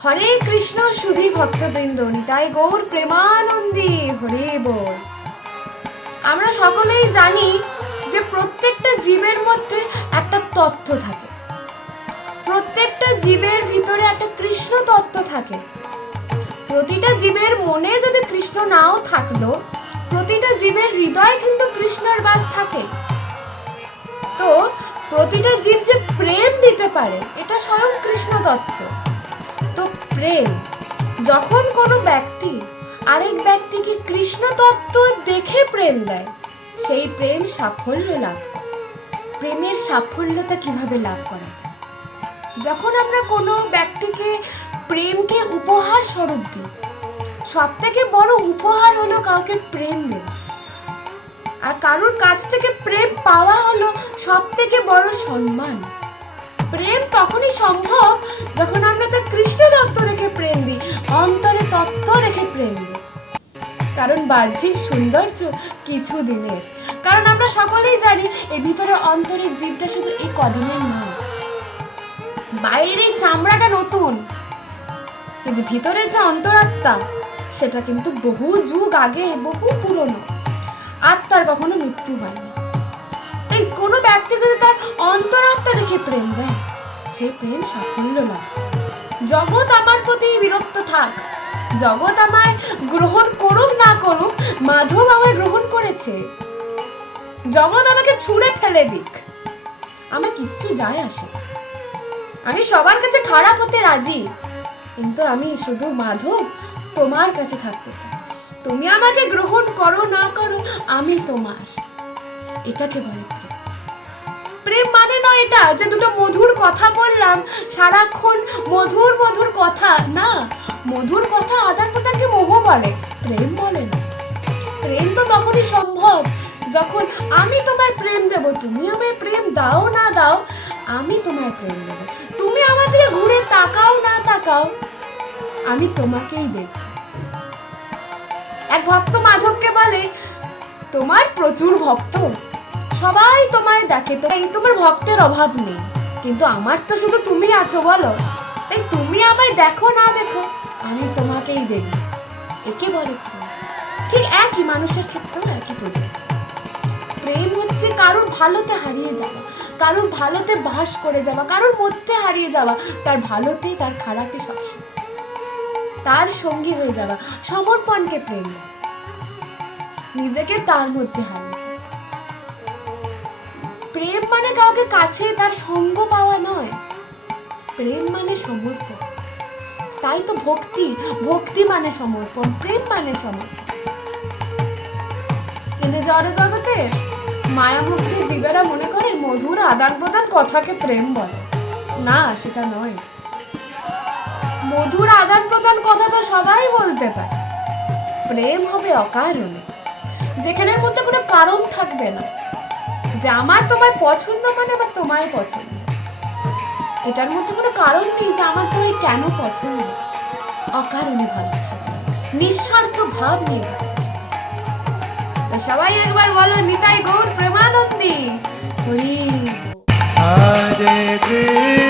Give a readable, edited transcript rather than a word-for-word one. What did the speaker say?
হরে কৃষ্ণ সুধী ভক্তবৃন্দ, নিতাই গৌর প্রেমানন্দী, হরে বল। আমরা সকলেই জানি যে প্রত্যেকটা জীবের মধ্যে একটা তত্ত্ব থাকে, প্রত্যেকটা জীবের ভিতরে একটা কৃষ্ণ তত্ত্ব থাকে। প্রতিটা জীবের মনে যদি কৃষ্ণ নাও থাকলো, প্রতিটা জীবের হৃদয়ে কিন্তু কৃষ্ণের বাস থাকে। তো প্রতিটা জীব যে প্রেম দিতে পারে, এটা স্বয়ং কৃষ্ণ তত্ত্ব। তো প্রেম, যখন কোনো ব্যক্তি আরেক ব্যক্তিকে কৃষ্ণ তত্ত্ব দেখে প্রেম দেয়, সেই প্রেম সাফল্য লাভ করে। প্রেমের সাফল্যতা কিভাবে লাভ করা যায়? যখন আমরা কোনো ব্যক্তিকে প্রেমকে উপহার স্বরূপ দিই, সব থেকে বড় উপহার হলো কাউকে প্রেম দেওয়া। আর কারোর কাছ থেকে প্রেম পাওয়া হলো সব থেকে বড় সম্মান। প্রেম তখনই সম্ভব যখন আমরা তার কৃষ্ণ তত্ত্ব রেখে প্রেম দিই, অন্তরে তত্ত্ব রেখে প্রেম দিই। কারণ বাহ্যিক সৌন্দর্য কিছু দিনের, কারণ আমরা সকলেই জানি এই ভিতরে অন্তরের জীবটা শুধু এই কদিনের নয়। বাইরের চামড়াটা নতুন, কিন্তু ভিতরের যে অন্তরাত্মা, সেটা কিন্তু বহু যুগ আগে, বহু পুরনো। আত্মার কখনো মৃত্যু হয় না। তাই কোনো ব্যক্তি যদি তার অন্তরাত্মা রেখে প্রেম দেয়, সেই প্রেম সাফল্য লাভ। জগৎ আমার প্রতি বিরক্ত থাক, জগৎ আমায় গ্রহণ করুক না করুক, মাধব আমায় গ্রহণ করেছে। জগৎ আমাকে ছুঁড়ে ফেলে দিক, আমার কিচ্ছু যায় আসে। আমি সবার কাছে খারাপ হতে রাজি, কিন্তু আমি শুধু মাধব তোমার কাছে থাকতে চাই। তুমি আমাকে গ্রহণ করো না করো, আমি তোমার। এটাকে বলে প্রেম। প্রেম মানে নয় এটা যে দুটো মধুর কথা বললাম, সারাক্ষণ মধুর মধুর কথা না। মধুর কথা আদান প্রদানকে মোহ বলে, প্রেম বলে না। প্রেম তো তখনই সম্ভব যখন আমি তোমায় প্রেম দেব, তুমি আমায় প্রেম দাও না দাও, আমি তোমায় প্রেম দেব। তুমি আমার দিকে ঘুরে তাকাও না তাকাও, আমি তোমাকেই দেখব। এক ভক্ত মাধবকে বলে, তোমার প্রচুর ভক্ত, সবাই তোমায় দেখে, তো তোমার ভক্তের অভাব নেই, কিন্তু আমার তো শুধু তুমি আছো বলো। তাই তুমি আমায় দেখো না দেখো, আমি তোমাকেই দেখব। একে বলে প্রেম। ঠিক একই মানুষের ক্ষেত্রেও একই প্রযোজ্য। প্রেম হচ্ছে কারোর ভালোতে হারিয়ে যাওয়া, কারোর ভালোতে বাস করে যাওয়া, কারোর মধ্যে হারিয়ে যাওয়া, তার ভালোতে তার খারাপে সবসময় তার সঙ্গী হয়ে যাওয়া। সমর্পণকে প্রেম, নিজেকে তার মধ্যে হারিয়ে। প্রেম মানে কাউকে কাছে তার সঙ্গ পাওয়া নয়, প্রেম মানে সমর্পণ। তাই তো ভক্তি, ভক্তি মানে সমর্পণ, প্রেম মানে সমর্পণ। কিন্তু জড় জগতে মায়ামুক্তি জীবেরা মনে করে মধুর আদান প্রদান কথাকে প্রেম বলে। না, সেটা নয়। মধুর আদান প্রদান কথা তো সবাই বলতে পারে, প্রেম হবে অকারণে, যেখানের মধ্যে কোনো কারণ থাকবে না যে আমার তোমায় পছন্দ মানে বা তোমায় পছন্দ। এটার মধ্যে কোনো কারণ নেই যে আমার তোমায় কেন পছন্দ। অকারণে ভালোবাসা, নিঃস্বার্থ ভাব নিয়ে ভালোবাসা। সবাই একবার বলো, নিতাই গৌর প্রেমানন্দী, হরি। হরে কৃষ্ণ।